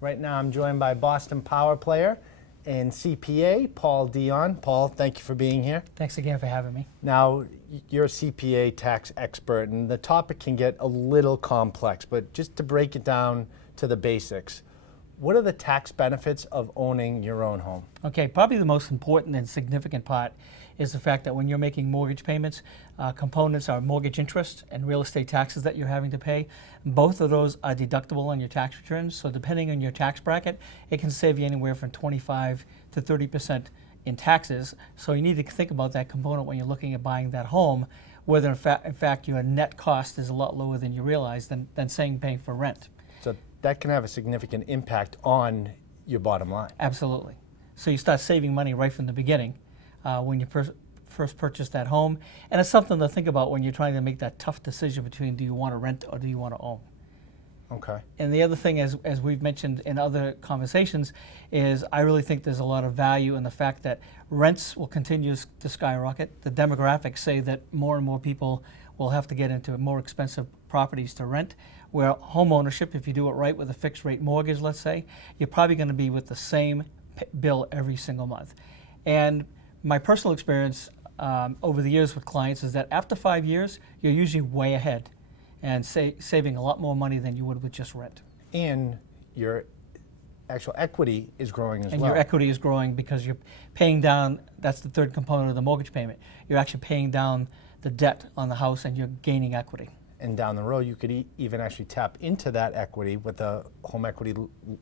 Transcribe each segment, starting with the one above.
Right now I'm joined by Boston Power player and CPA, Paul Dion. Paul, thank you for being here. Thanks again for having me. Now, you're a CPA tax expert, and the topic can get a little complex, but just to break it down to the basics, what are the tax benefits of owning your own home? Okay, probably the most important and significant part is the fact that when you're making mortgage payments, components are mortgage interest and real estate taxes that you're having to pay. Both of those are deductible on your tax returns, so depending on your tax bracket, it can save you anywhere from 25 to 30% in taxes. So you need to think about that component when you're looking at buying that home, whether in fact your net cost is a lot lower than you realize than paying for rent. So that can have a significant impact on your bottom line. Absolutely. So you start saving money right from the beginning when you first purchase that home. And it's something to think about when you're trying to make that tough decision between do you want to rent or do you want to own. Okay. And the other thing, as we've mentioned in other conversations, is I really think there's a lot of value in the fact that rents will continue to skyrocket. The demographics say that more and more people will have to get into more expensive properties to rent, where home ownership, if you do it right with a fixed rate mortgage, let's say, you're probably going to be with the same bill every single month. And my personal experience over the years with clients is that after 5 years, you're usually way ahead and saving a lot more money than you would with just rent. And your actual equity is growing as well. And your equity is growing because you're paying down, that's the third component of the mortgage payment. You're actually paying down the debt on the house and you're gaining equity. And down the road, you could even actually tap into that equity with a home equity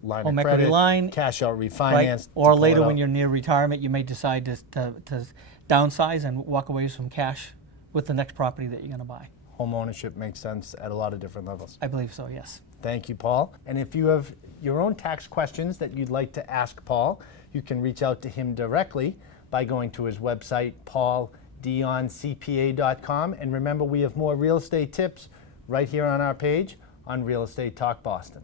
line Home of credit, equity line, cash out refinance. right? Or later when you're near retirement, you may decide to downsize and walk away with some cash with the next property that you're going to buy. Home ownership makes sense at a lot of different levels. I believe so, yes. Thank you, Paul. And if you have your own tax questions that you'd like to ask Paul, you can reach out to him directly by going to his website, pauldioncpa.com. And remember, we have more real estate tips right here on our page on Real Estate Talk Boston.